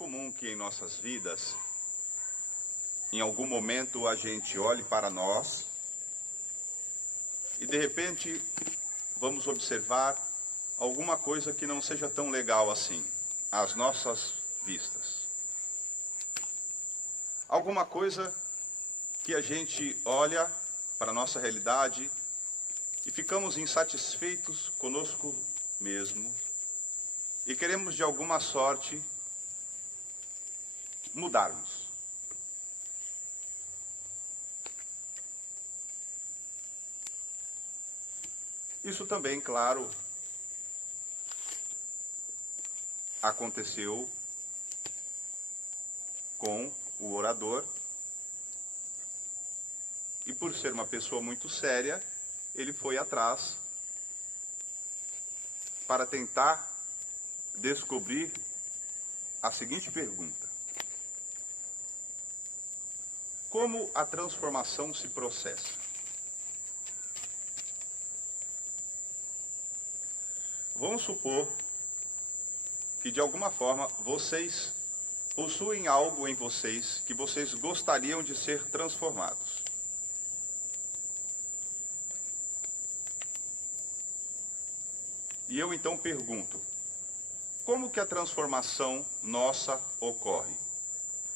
comum que em nossas vidas, em algum momento a gente olhe para nós e de repente vamos observar alguma coisa que não seja tão legal assim, às nossas vistas. Alguma coisa que a gente olha para a nossa realidade e ficamos insatisfeitos conosco mesmo e queremos de alguma sorte mudarmos. Isso também, claro, aconteceu com o orador e, por ser uma pessoa muito séria, ele foi atrás para tentar descobrir a seguinte pergunta: como a transformação se processa? Vamos supor que de alguma forma vocês possuem algo em vocês que vocês gostariam de ser transformados. E eu então pergunto, como que a transformação nossa ocorre?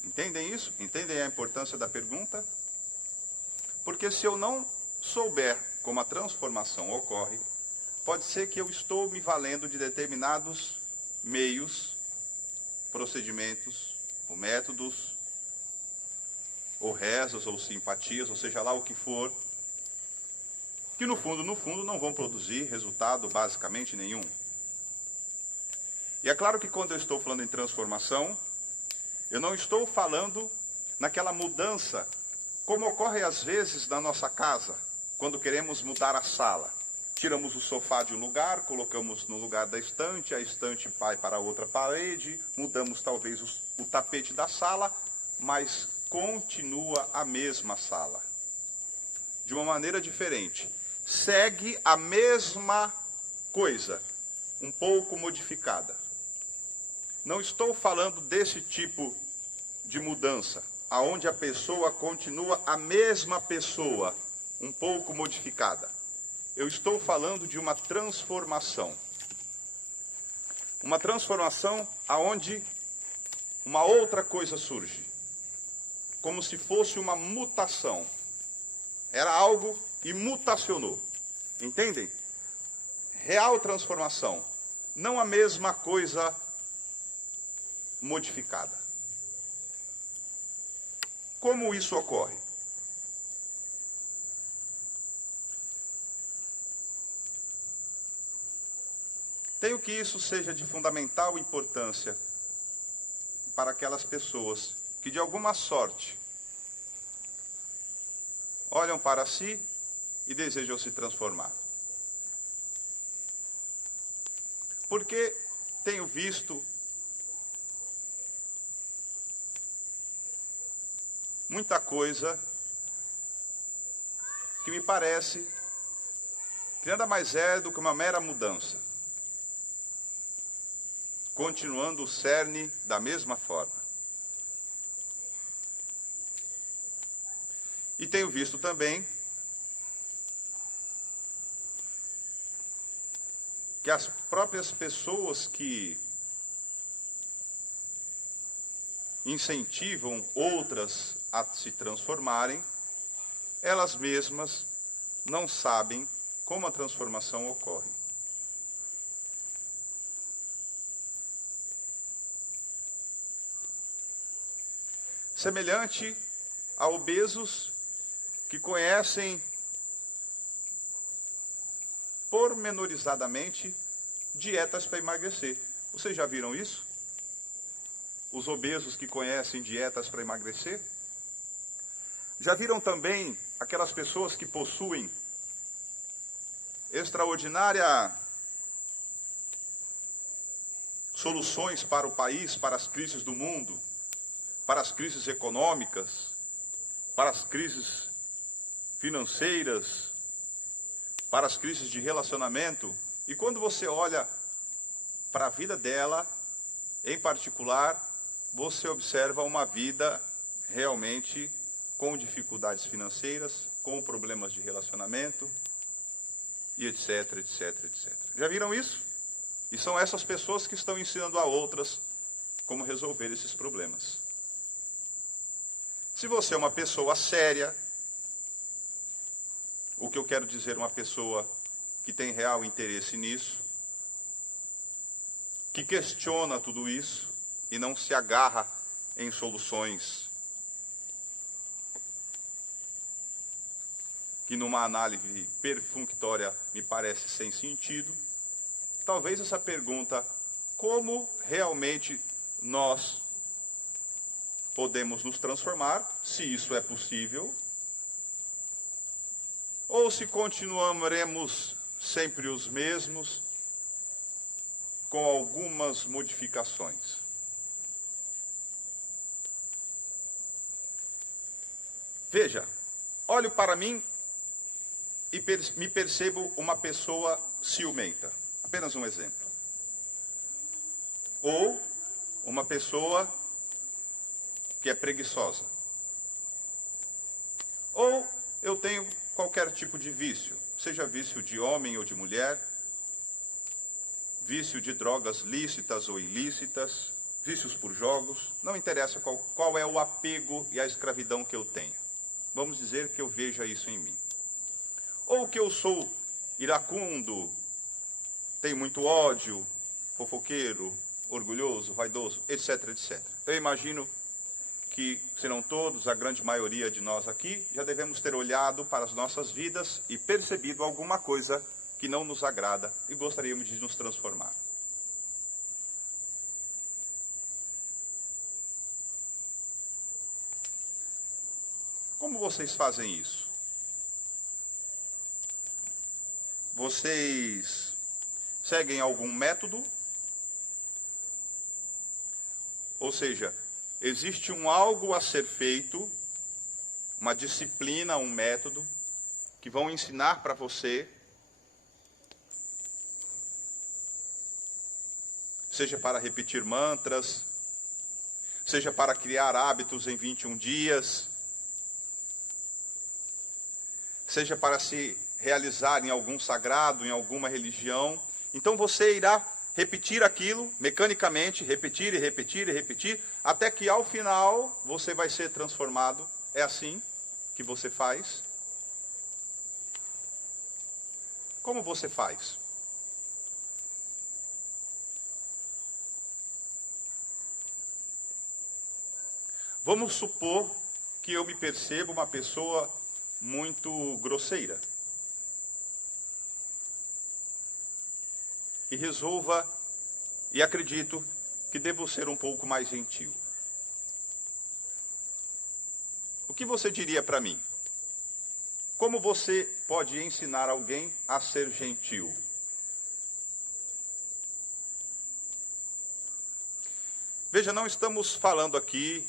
Entendem isso? Entendem a importância da pergunta? Porque se eu não souber como a transformação ocorre, pode ser que eu estou me valendo de determinados meios, procedimentos, ou métodos, ou rezas, ou simpatias, ou seja lá o que for, que no fundo, não vão produzir resultado basicamente nenhum. E é claro que quando eu estou falando em transformação, eu não estou falando naquela mudança, como ocorre às vezes na nossa casa, quando queremos mudar a sala. Tiramos o sofá de um lugar, colocamos no lugar da estante, a estante vai para outra parede, mudamos talvez o tapete da sala, mas continua a mesma sala. De uma maneira diferente. Segue a mesma coisa, um pouco modificada. Não estou falando desse tipo de mudança, aonde a pessoa continua a mesma pessoa, um pouco modificada. Eu estou falando de uma transformação. Uma transformação aonde uma outra coisa surge. Como se fosse uma mutação. Era algo e mutacionou. Entendem? Real transformação. Não a mesma coisa modificada. Como isso ocorre? Tenho que isso seja de fundamental importância para aquelas pessoas que de alguma sorte olham para si e desejam se transformar. Porque tenho visto muita coisa que me parece que nada mais é do que uma mera mudança, continuando o cerne da mesma forma. E tenho visto também que as próprias pessoas que incentivam outras a se transformarem, elas mesmas não sabem como a transformação ocorre. Semelhante a obesos que conhecem pormenorizadamente dietas para emagrecer. Vocês já viram isso? Os obesos que conhecem dietas para emagrecer? Já viram também aquelas pessoas que possuem extraordinária soluções para o país, para as crises do mundo, para as crises econômicas, para as crises financeiras, para as crises de relacionamento? E quando você olha para a vida dela, em particular, você observa uma vida realmente com dificuldades financeiras, com problemas de relacionamento, e etc, etc, etc. Já viram isso? E são essas pessoas que estão ensinando a outras como resolver esses problemas. Se você é uma pessoa séria, o que eu quero dizer, uma pessoa que tem real interesse nisso, que questiona tudo isso e não se agarra em soluções que numa análise perfunctória me parece sem sentido, talvez essa pergunta, como realmente nós podemos nos transformar, se isso é possível, ou se continuaremos sempre os mesmos, com algumas modificações. Veja, olho para mim e me percebo uma pessoa ciumenta. Apenas um exemplo. Ou uma pessoa que é preguiçosa. Ou eu tenho qualquer tipo de vício, seja vício de homem ou de mulher, vício de drogas lícitas ou ilícitas, vícios por jogos, não interessa qual é o apego e a escravidão que eu tenho. Vamos dizer que eu veja isso em mim. Ou que eu sou iracundo, tenho muito ódio, fofoqueiro, orgulhoso, vaidoso, etc, etc. Eu imagino que, se não todos, a grande maioria de nós aqui, já devemos ter olhado para as nossas vidas e percebido alguma coisa que não nos agrada e gostaríamos de nos transformar. Como vocês fazem isso? Vocês seguem algum método? Ou seja, existe algo a ser feito, uma disciplina, um método, que vão ensinar para você, seja para repetir mantras, seja para criar hábitos em 21 dias, seja para se realizar em algum sagrado, em alguma religião. Então você irá repetir aquilo mecanicamente, repetir e repetir e repetir, até que ao final você vai ser transformado. É assim que você faz? Como você faz? Vamos supor que eu me percebo uma pessoa muito grosseira. E resolva, e acredito que devo ser um pouco mais gentil. O que você diria para mim? Como você pode ensinar alguém a ser gentil? Veja, não estamos falando aqui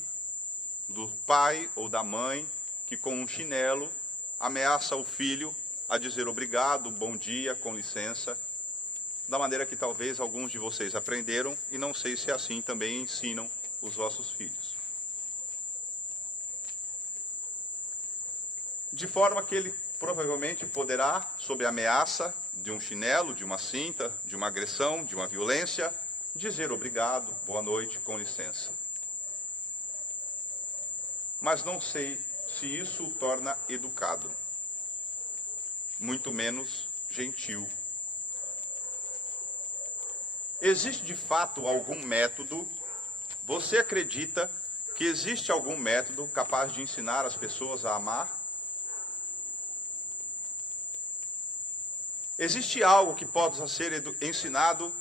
do pai ou da mãe que com um chinelo ameaça o filho a dizer obrigado, bom dia, com licença, da maneira que talvez alguns de vocês aprenderam, e não sei se assim também ensinam os vossos filhos. De forma que ele provavelmente poderá, sob a ameaça de um chinelo, de uma cinta, de uma agressão, de uma violência, dizer obrigado, boa noite, com licença. Mas não sei se isso o torna educado, muito menos gentil. Existe de fato algum método? Você acredita que existe algum método capaz de ensinar as pessoas a amar? Existe algo que possa ser ensinado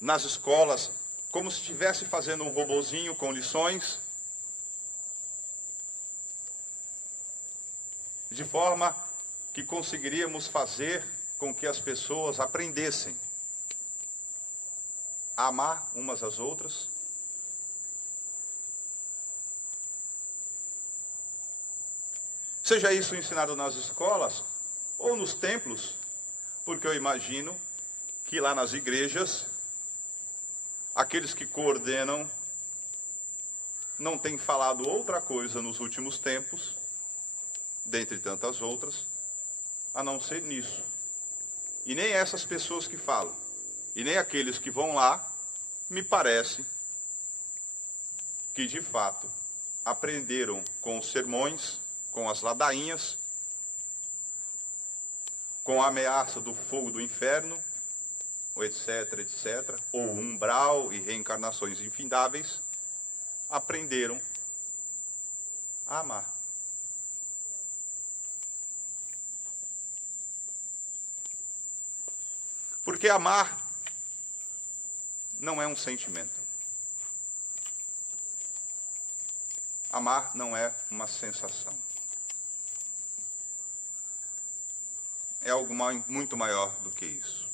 nas escolas, como se estivesse fazendo um robozinho com lições? De forma que conseguiríamos fazer com que as pessoas aprendessem a amar umas às outras? Seja isso ensinado nas escolas ou nos templos, porque eu imagino que lá nas igrejas, aqueles que coordenam não tem falado outra coisa nos últimos tempos, dentre tantas outras, a não ser nisso. E nem essas pessoas que falam, e nem aqueles que vão lá, me parece que de fato aprenderam com os sermões, com as ladainhas, com a ameaça do fogo do inferno, ou etc, etc, ou umbral e reencarnações infindáveis, aprenderam a amar. Porque amar não é um sentimento. Amar não é uma sensação. É algo muito maior do que isso.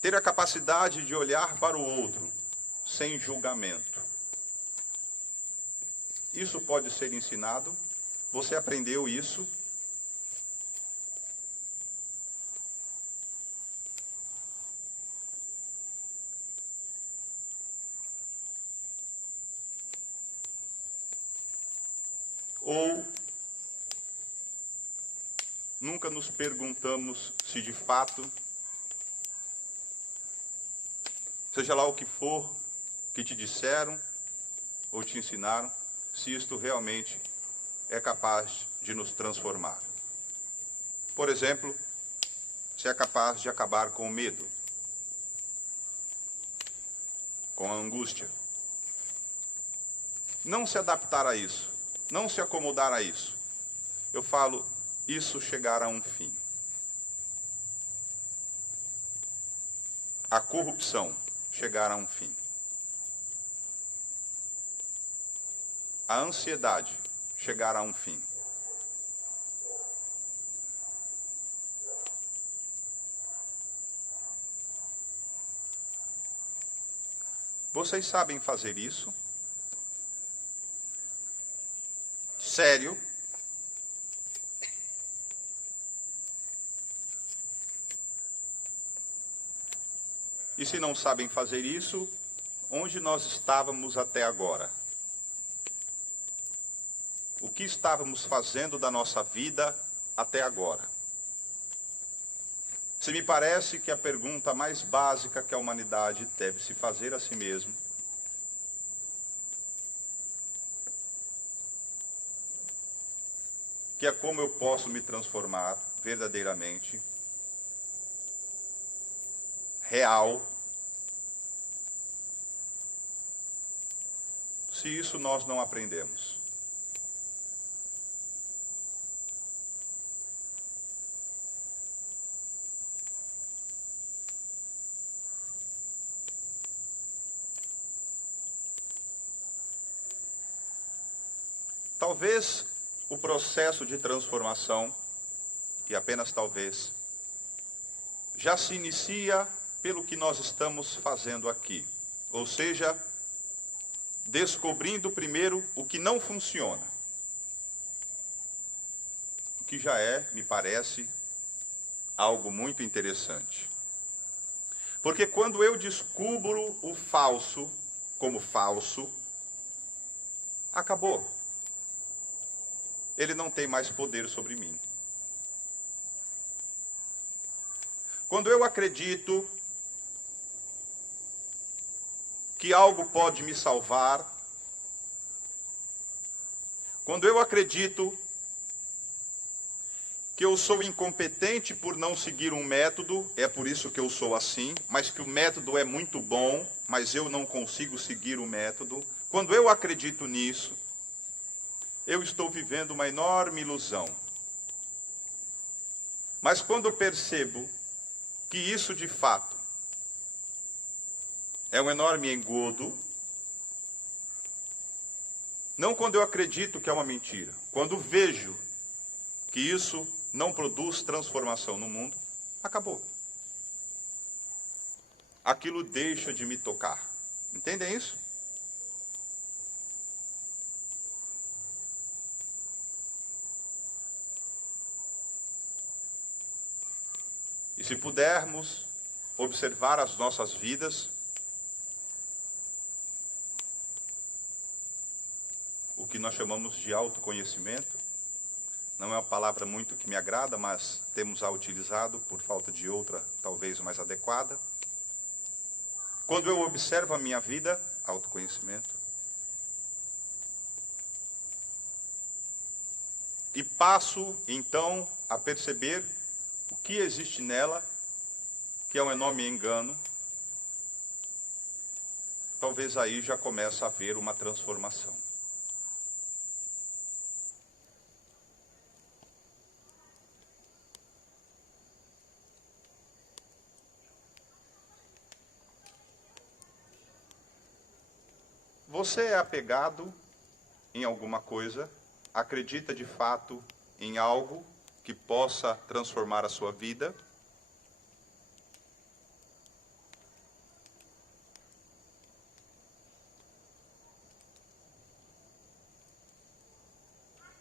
Ter a capacidade de olhar para o outro sem julgamento. Isso pode ser ensinado. Você aprendeu isso? Ou nunca nos perguntamos se de fato, seja lá o que for que te disseram ou te ensinaram, se isto realmente é capaz de nos transformar. Por exemplo, se é capaz de acabar com o medo, com a angústia. Não se adaptar a isso, não se acomodar a isso. Eu falo, isso chegar a um fim. A corrupção chegar a um fim. A ansiedade chegar a um fim. Vocês sabem fazer isso? Sério? E se não sabem fazer isso, onde nós estávamos até agora? O que estávamos fazendo da nossa vida até agora? Se me parece que a pergunta mais básica que a humanidade deve se fazer a si mesma que é como eu posso me transformar verdadeiramente, real, se isso nós não aprendemos. Talvez o processo de transformação, e apenas talvez, já se inicia pelo que nós estamos fazendo aqui. Ou seja, descobrindo primeiro o que não funciona. O que já é, me parece, algo muito interessante. Porque quando eu descubro o falso como falso, acabou. Ele não tem mais poder sobre mim. Quando eu acredito que algo pode me salvar, quando eu acredito que eu sou incompetente por não seguir um método, é por isso que eu sou assim, mas que o método é muito bom, mas eu não consigo seguir o método, quando eu acredito nisso, eu estou vivendo uma enorme ilusão. Mas quando eu percebo que isso de fato é um enorme engodo, não quando eu acredito que é uma mentira, quando vejo que isso não produz transformação no mundo, acabou. Aquilo deixa de me tocar. Entendem isso? E se pudermos, observar as nossas vidas, o que nós chamamos de autoconhecimento. Não é uma palavra muito que me agrada, mas temos a utilizado por falta de outra, talvez mais adequada. Quando eu observo a minha vida, autoconhecimento, e passo, então, a perceber o que existe nela, que é um enorme engano, talvez aí já começa a haver uma transformação. Você é apegado em alguma coisa, acredita de fato em algo que possa transformar a sua vida?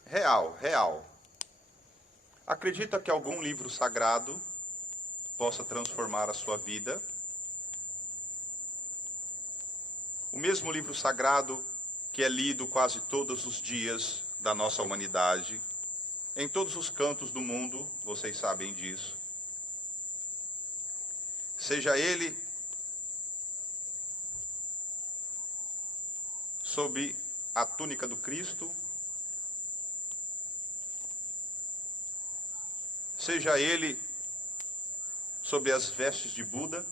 Real. Acredita que algum livro sagrado possa transformar a sua vida? O mesmo livro sagrado que é lido quase todos os dias da nossa humanidade, em todos os cantos do mundo, vocês sabem disso. Seja ele sob a túnica do Cristo, seja ele sob as vestes de Buda,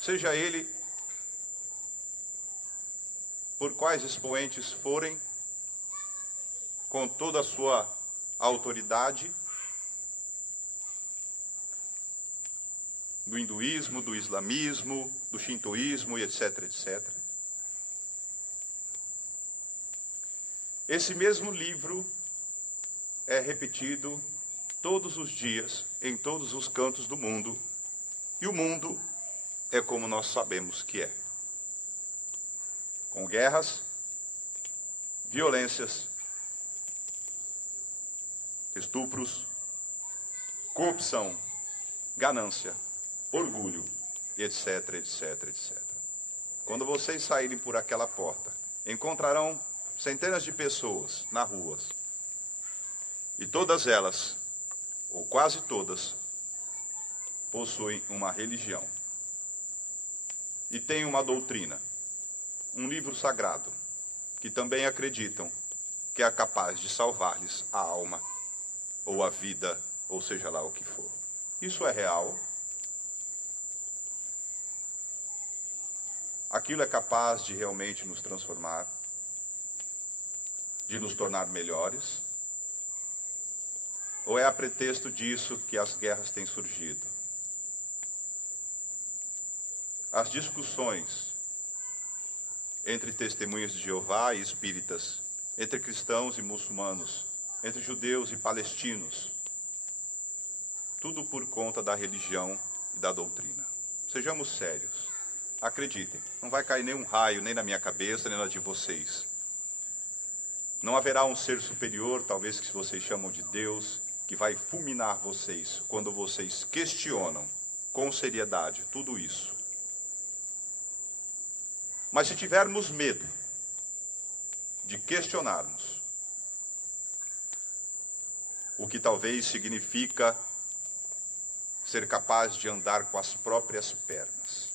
seja ele por quais expoentes forem, com toda a sua autoridade, do hinduísmo, do islamismo, do shintoísmo e etc, etc. Esse mesmo livro é repetido todos os dias, em todos os cantos do mundo, e o mundo é como nós sabemos que é. Com guerras, violências, estupros, corrupção, ganância, orgulho, etc, etc, etc. Quando vocês saírem por aquela porta, encontrarão centenas de pessoas nas ruas. E todas elas, ou quase todas, possuem uma religião. E têm uma doutrina, um livro sagrado, que também acreditam que é capaz de salvar-lhes a alma, ou a vida, ou seja lá o que for. Isso é real. Aquilo é capaz de realmente nos transformar, de nos tornar melhores? Ou é a pretexto disso que as guerras têm surgido? As discussões entre testemunhas de Jeová e espíritas, entre cristãos e muçulmanos, entre judeus e palestinos, tudo por conta da religião e da doutrina. Sejamos sérios. Acreditem, não vai cair nenhum raio, nem na minha cabeça, nem na de vocês. Não haverá um ser superior, talvez que vocês chamam de Deus, que vai fulminar vocês quando vocês questionam com seriedade tudo isso. Mas se tivermos medo de questionarmos, o que talvez significa ser capaz de andar com as próprias pernas.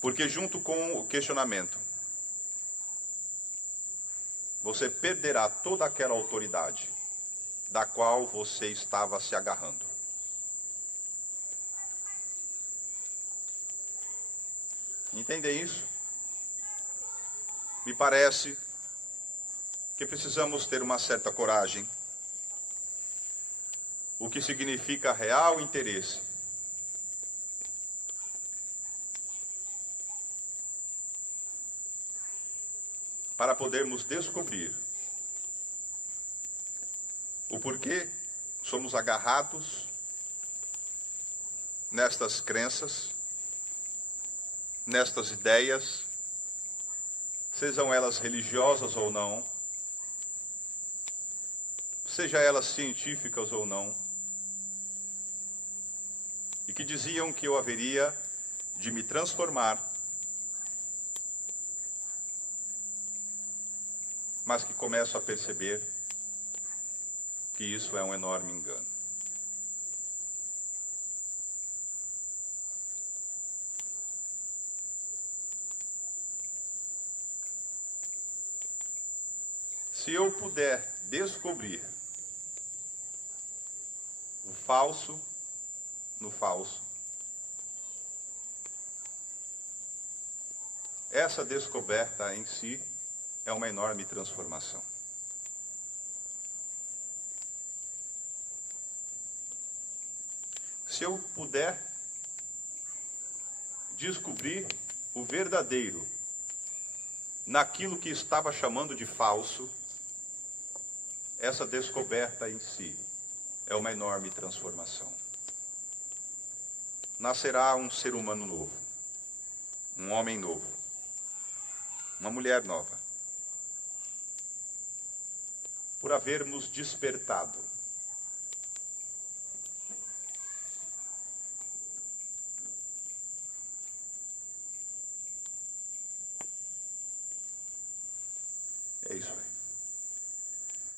Porque junto com o questionamento, você perderá toda aquela autoridade da qual você estava se agarrando. Entendem isso? Me parece que precisamos ter uma certa coragem, o que significa real interesse. Para podermos descobrir o porquê somos agarrados nestas crenças, nestas ideias, sejam elas religiosas ou não, seja elas científicas ou não, e que diziam que eu haveria de me transformar, mas que começo a perceber que isso é um enorme engano. Se eu puder descobrir o falso no falso, essa descoberta em si é uma enorme transformação. Se eu puder descobrir o verdadeiro naquilo que estava chamando de falso, essa descoberta em si é uma enorme transformação. Nascerá um ser humano novo, um homem novo, uma mulher nova, por havermos despertado